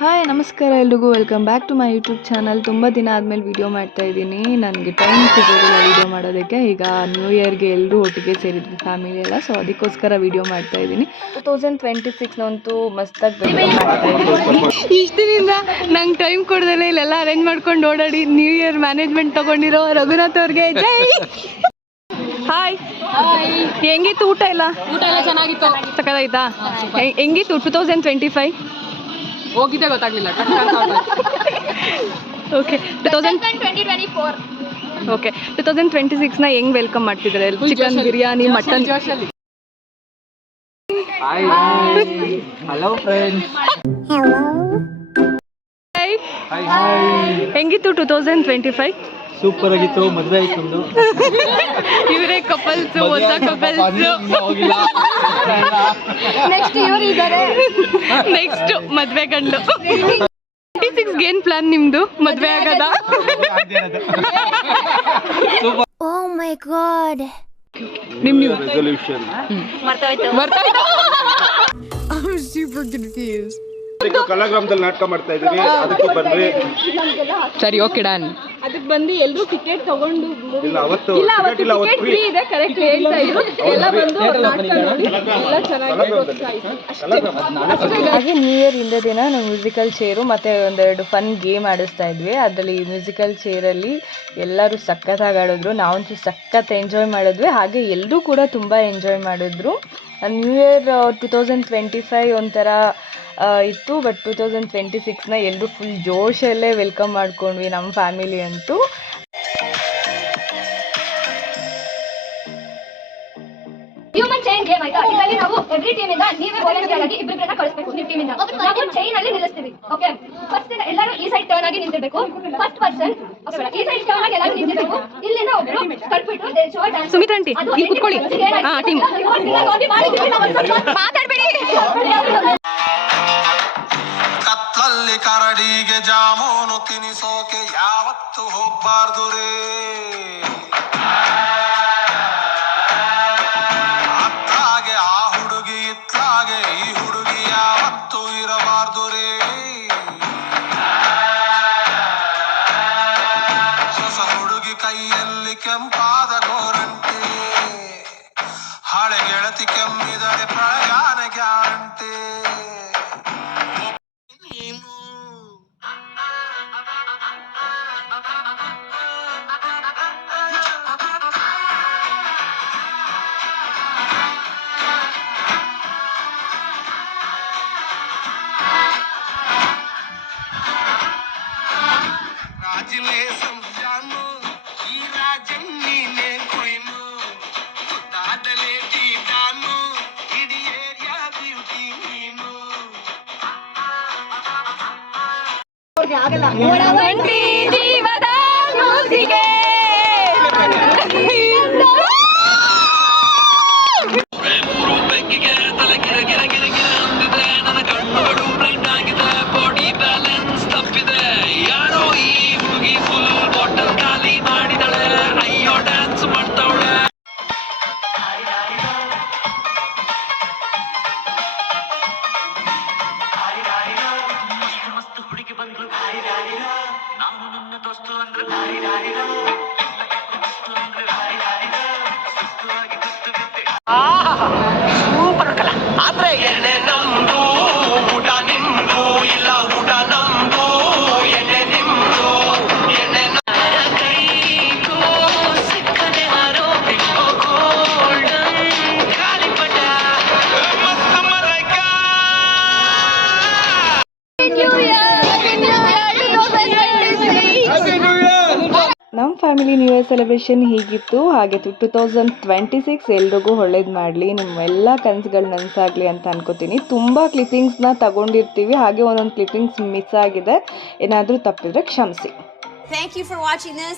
Hi ನಮಸ್ಕಾರ ಎಲ್ರಿಗೂ, welcome back to my YouTube channel. ತುಂಬ ದಿನ ಆದಮೇಲೆ ವಿಡಿಯೋ ಮಾಡ್ತಾ ಇದ್ದೀನಿ. ನನಗೆ ಟೈಮ್ ಸಿಗೋದಿಲ್ಲ ವಿಡಿಯೋ ಮಾಡೋದಕ್ಕೆ. ಈಗ ನ್ಯೂ ಇಯರ್ಗೆ ಎಲ್ಲರೂ ಒಟ್ಟಿಗೆ ಸೇರಿದ್ವಿ ಫ್ಯಾಮಿಲಿ ಎಲ್ಲ, ಸೊ ಅದಕ್ಕೋಸ್ಕರ ವಿಡಿಯೋ ಮಾಡ್ತಾ ಇದ್ದೀನಿ. 2026ನಂತೂ ಮಸ್ತಾಗಿ ವಿಡಿಯೋ ಮಾಡ್ತಾ ಇದ್ದೀನಿ. ಇಷ್ಟು ದಿನದಿಂದ ನಂಗೆ ಟೈಮ್ ಕೊಡೋದಲ್ಲ ಇಲ್ಲೆಲ್ಲ ಅರೇಂಜ್ ಮಾಡ್ಕೊಂಡು ಓಡಾಡಿ ನ್ಯೂ ಇಯರ್ ಮ್ಯಾನೇಜ್ಮೆಂಟ್ ತೊಗೊಂಡಿರೋ ರಘುನಾಥ್ ಅವ್ರಿಗೆ ಜೈ. ಹಾಯ್, ಹೆಂಗಿತ್ತು ಊಟ ಎಲ್ಲ? ಊಟ ಎಲ್ಲ ಚೆನ್ನಾಗಿತ್ತು, ಸಕ್ಕತ್ತಾಯ್ತಾ? ಹೆಂಗಿತ್ತು 2025? ಹೋಗಿದ್ದೆ ಗೊತ್ತಾಗ್ಲಿಲ್ಲ. ಓಕೆ, 2026ನ ಹೆಂಗ್ ವೆಲ್ಕಮ್ ಮಾಡ್ತಿದ್ದಾರೆ? Chicken biryani, mutton. Hello friends. ಹೆಂಗಿತ್ತು 2025? ಸೂಪರ್ ಆಗಿತ್ತು. ಮದುವೆ ಆಯ್ತು ನಮ್ದು. ಇವರೇ ಕಪಲ್ಸ್, ಹೊಸ ಕಪಲ್ಸ್. ನೆಕ್ಸ್ಟ್ ಇವರು ಇದ್ದಾರೆ. ನೆಕ್ಸ್ಟ್ ಮದ್ವೆ ಗಂಡು. 26ಗೆ ಏನ್ ಪ್ಲಾನ್ ನಿಮ್ದು? ಮದ್ವೆ ಆಗದ? ಓ ಮೈ ಗಾಡ್. ನಿಮ್ ನ್ಯೂ ರೆಸಲ್ಯೂಷನ್ ಕಲಾಗ್ರಾಮದಲ್ಲಿ ನಾಟಕ ಮಾಡ್ತಾ ಇದೀವಿ, ಅದಕ್ಕೆ ಬನ್ನಿ. ಸರಿ, ಓಕೆ ಡನ್. ಅದಕ್ಕೆ ಬಂದು ಎಲ್ಲರೂ ಟಿಕೆಟ್ ತಗೊಂಡು ಇಲ್ಲ ಅವತ್ತು ಟಿಕೆಟ್ ಫ್ರೀ ಇದೆ, ಕರೆಕ್ಟ್ ಹೇಳ್ತಾ ಇದ್ರು. ಎಲ್ಲ ಬಂದು ನಾಟಕ ನೋಡಿ ಎಲ್ಲ ಚೆನ್ನಾಗಿ ಪ್ರೋತ್ಸಾಹಿಸಿ ಅಷ್ಟೇ. ಹಾಗೆ ನ್ಯೂ ಇಯರ್ ಹಿಂದೆ ದಿನ ನಾವು ಮ್ಯೂಸಿಕಲ್ ಚೇರು ಮತ್ತು ಒಂದೆರಡು ಫನ್ ಗೇಮ್ ಆಡಿಸ್ತಾ ಇದ್ವಿ. ಅದರಲ್ಲಿ ಮ್ಯೂಸಿಕಲ್ ಚೇರಲ್ಲಿ ಎಲ್ಲರೂ ಸಖತ್ತಾಗಿ ಆಡಿದ್ರು, ನಾವಂತೂ ಸಖತ್ ಎಂಜಾಯ್ ಮಾಡಿದ್ವಿ. ಹಾಗೆ ಎಲ್ಲರೂ ಕೂಡ ತುಂಬ ಎಂಜಾಯ್ ಮಾಡಿದ್ರು. ನ್ಯೂ ಇಯರ್ 2025 ಒಂಥರ ಇತ್ತು, ಬಟ್ 2026ನ ಎಲ್ಲರೂ ಫುಲ್ ಜೋಶಲ್ಲೇ ವೆಲ್ಕಮ್ ಮಾಡ್ಕೊಂಡ್ವಿ ನಮ್ಮ ಫ್ಯಾಮಿಲಿ ಅಂತೂ. ಹ್ಯೂಮನ್ ಚೈನ್ ಗೇಮ್ ಆಯ್ತಾ? ಇದರಲ್ಲಿ ನಾವು ಎವ್ರಿ ಟೀಮ್ ಇಂದ ನೀವೇ ವಾಲಂಟಿಯರ್ ಆಗಿ ಇಬ್ಬರನ್ನ ಕಳಿಸಬೇಕು. ನಿಮ್ಮ ಟೀಮ್ ಇಂದ ನಾವು ಚೈನ್ ಅಲ್ಲಿ ನಿಲ್ಲಿಸ್ತೀವಿ. ಓಕೆ, ಫಸ್ಟ್ ಎಲ್ಲರೂ ಈ ಸೈಡ್ ಟರ್ನ್ ಆಗಿ ನಿಂತಿರಬೇಕು. ಫಸ್ಟ್ ಪರ್ಸನ್ ಈ ಸೈಡ್ ಟರ್ನ್ ಆಗಿ ಎಲ್ಲರೂ ನಿಂತಿರಬೇಕು. ಇಲ್ಲಿಂದ ಒಬ್ರು ಕಟ್ಬಿಟ್ಟು ಸುಮಿತ್ ಆಂಟಿ ಇಲ್ಲಿ ಕೂತ್ಕೊಳ್ಳಿ. ಹಾ, ಟೀಮ್ ಮಾತಾಡಬೇಡಿ. ಕತ್ತಲಲ್ಲಿ ಕರಡಿಗೆ ಜಾಮೂನು ತಿನಿಸೋಕೆ ಯಾವತ್ತು ಹೋಗ್ಬಾರ್ದು ರೇ. ಅತ್ತಾಗೆ ಆ ಹುಡುಗಿ, ಇತ್ತಾಗೆ ಈ ಹುಡುಗಿ ಯಾವತ್ತು ಇರಬಾರ್ದು ರೇ. ಹೊಸ ಹುಡುಗಿ ಕೈಯಲ್ಲಿ ಕೆಂಪಾದ ಗೋರಂಟೆ, ಹಳೆ ಗೆಳತಿ ಕೆಮ್ಮಿದರೆ ಪ್ರಯಾಣ ಗ್ಯಾರಂಟಿ. రాజులే సంజాను ఈ రాజం నీనే కొయిను దాదలే టీటాను ఇడి ఏరియా బ్యూటీ నీను. ಜೀವದ ಮ್ಯೂಸಿಗೆ ಸೂಪರ್ ಕಲ ಆದ್ರೆ ಎಣ್ಣೆ ನಮ್ದು, ಊಟ ನಿಮ್ದು. ಇಲ್ಲ ಊಟ ನಮ್ದು, ಎಣ್ಣೆ ನಿಮ್ದು. ಎಣ್ಣೆ ಕೈಗೂ ಸಿಕ್ಕನೆ ಹಾರೋ ಬಿಕ್ಕೋ ಗೋಲ್ಡನ್ ಗಾಳಿಪಟ ಮಸ್ತ್ ಮಲೈಕ. ನಮ್ಮ ಫ್ಯಾಮಿಲಿ ನ್ಯೂ ಇಯರ್ ಸೆಲೆಬ್ರೇಷನ್ ಹೀಗಿತ್ತು. ಹಾಗೆ 2026 ಎಲ್ರಿಗೂ ಒಳ್ಳೇದು ಮಾಡಲಿ, ನಿಮ್ಮೆಲ್ಲ ಕನಸುಗಳು ನನಸಾಗಲಿ ಅಂತ ಅನ್ಕೋತೀನಿ. ತುಂಬ ಕ್ಲಿಪ್ಪಿಂಗ್ಸ್ನ ತಗೊಂಡಿರ್ತೀವಿ, ಹಾಗೆ ಒಂದೊಂದು ಕ್ಲಿಪ್ಪಿಂಗ್ಸ್ ಮಿಸ್ ಆಗಿದೆ. ಏನಾದರೂ ತಪ್ಪಿದ್ರೆ ಕ್ಷಮಿಸಿ. Thank you for watching this.